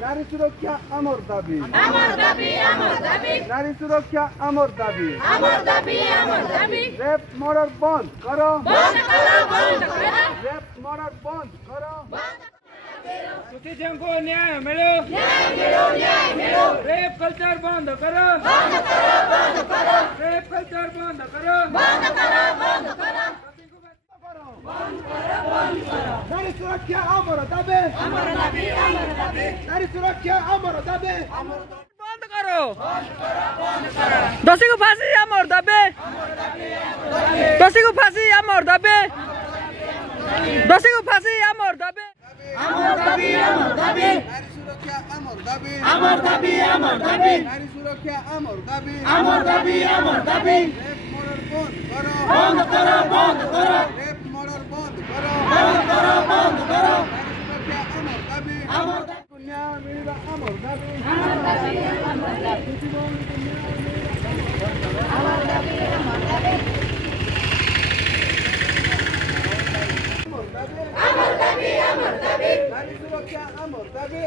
नारी सुरक्षा अमर दाबी नारी सुरक्षा अमर दाबी रेप मर्डर बंद करो रेप मर्डर बंद करो को न्याय मिलो रेप कल्चर बंद करो रेप कल्चर बंद करो नारी सुरक्षा अमर दाबी नारी सुरक्षा अमर दाबी बंद करो दोषी को फांसी अमर दाबी दोषी को फांसी अमर दाबी दोषी को फांसी अमर दाबी नारी सुरक्षा अमर दाबी नारी सुरक्षा अमर दाबी रेप मर्डर बंद करो रेप मर्डर बंद करो नारी सुरक्षा अमर दाबी न्याय मिलेगा अमर दाबी नारी सुरक्षा अमर दाबी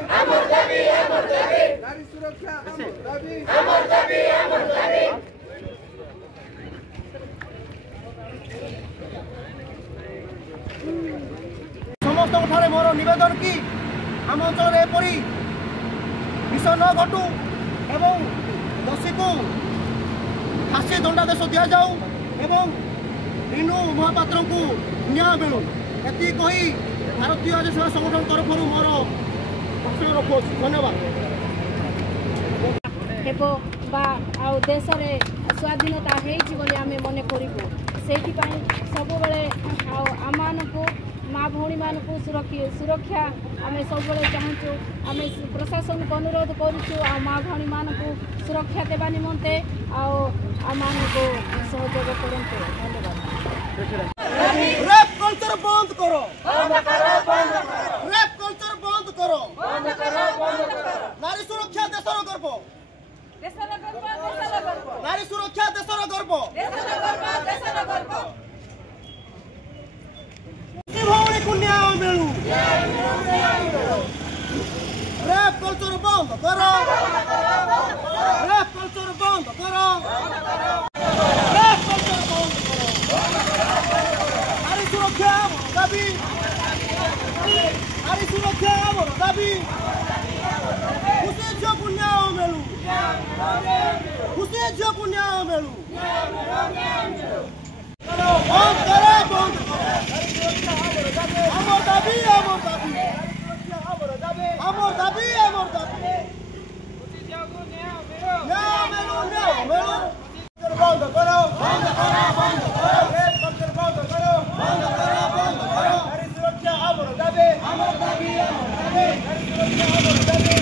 नारी सुरक्षा अमर दाबी समस्त मोर निवेदन कि आम अंचल एपरी विषय न घटू एवं दोषी को फांसी दंडादेश दि जाऊ एवं रीनू महापात्र को न्याय मिलू एति कही भारतीय सेवा संगठन तरफ मोर वक्तव्य रखुच्छी धन्यवाद देश में स्वाधीनता होमें मन करूँ से सब आम माँ भौणी मान सुरक्षा आम सब चाहूँ आम प्रशासन को अनुरोध करुचु माँ भौणी मान सुरक्षा देवा निमंते आम को सहयोग करूँ धन्यवाद। रेप कल्चर बंद करो रेप कल्चर बंद करो नारी सुरक्षा देशर गर्व नारी सुरक्षा देशर गर्व भौणी को न्याय मिलू रेप कल्चर बंद करो रेप कल्चर बंद करो रेप कल्चर बंद करो नारी सुरक्षा दाबी नारी सुरक्षा दाबी खुशी झील को न्याय मिलू खुशी झील को न्याय मिलू बंद करो अमर दाबी न्याय मिलू बंद करो रेप कल्चर बंद करो नारी सुरक्षा अमर दाबी नारी सुरक्षा अमर दाबी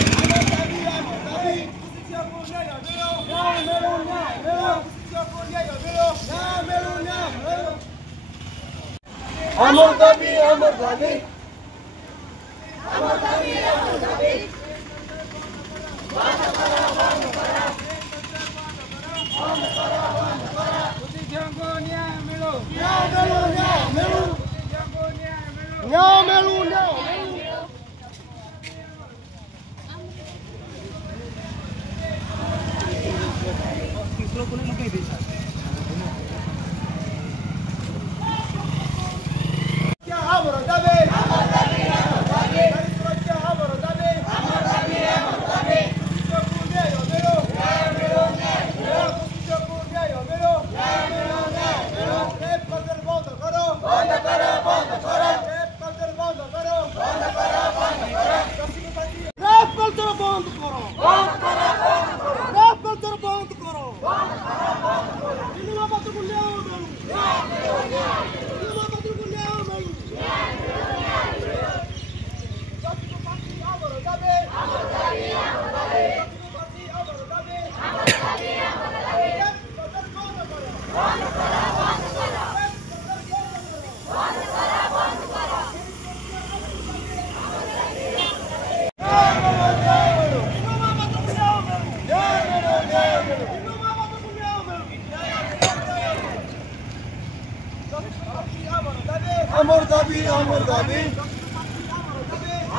अमर दाबी अमर दाबी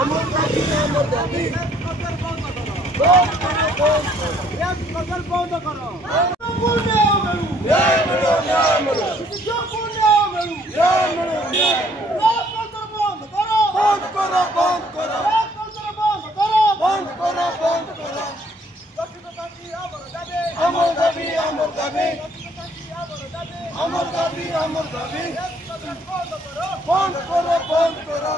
अमर दाबी अमर दाबी बंद करो बंद करो अमर दाबी अमर दाबी अमर दाबी अमर दाबी बंद करो बंद करो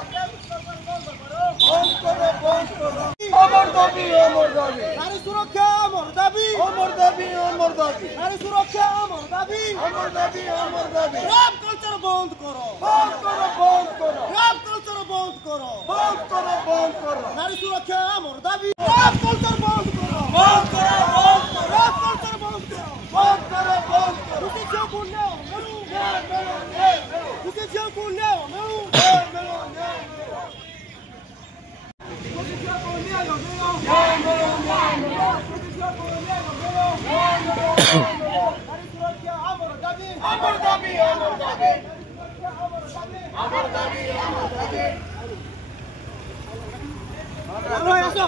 बंद करो बंद करो अमर दाबी अमर दाबी नारी सुरक्षा अमर दाबी अमर दाबी अमर दाबी नारी सुरक्षा अमर दाबी अमर दाबी अमर दाबी रैप कल्चर बंद करो बंद करो बंद करो रैप कल्चर बंद करो बंद करो बंद करो नारी सुरक्षा अमर दाबी रैप कल्चर बंद करो बंद करो बंद करो रैप कल्चर बंद करो बंद करो बंद करो किसी जो गुंडा मेरू किसी जो गुंडा मेरू अमर दाबी अमर दाबी अमर दाबी अमर दाबी हेलो ऐसा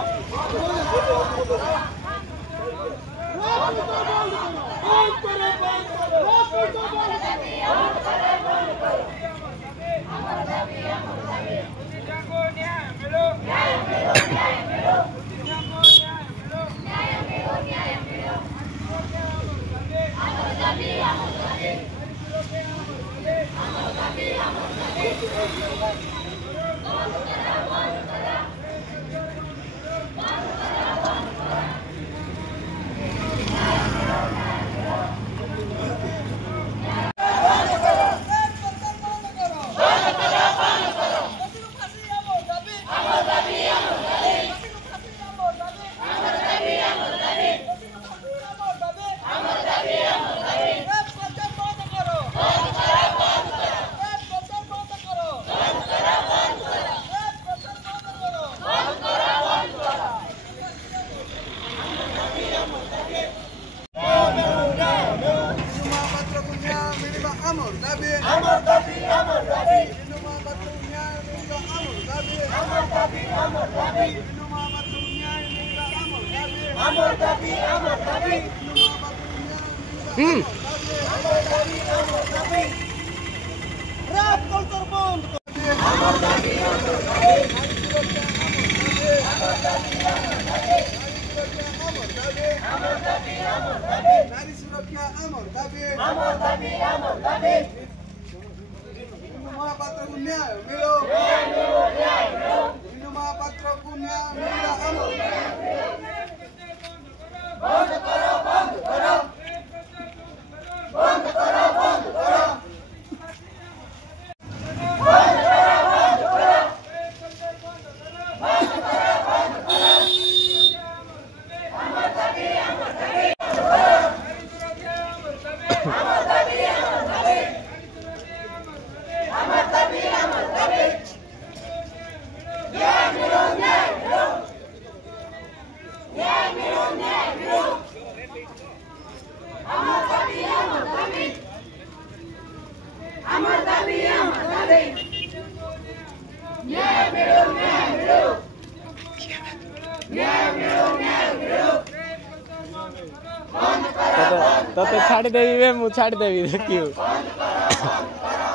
नारी सुरक्षा अमर दाबी अमर दाबी अमर दाबी हिंदू महापात्र को न्याय मिलो हिंदू महापात्र को न्याय मिला अमर बंद करो बंद करो बंद करो बंद करो तो छाड़ देवी वे मु छाड़ देवी क्यों बंद करो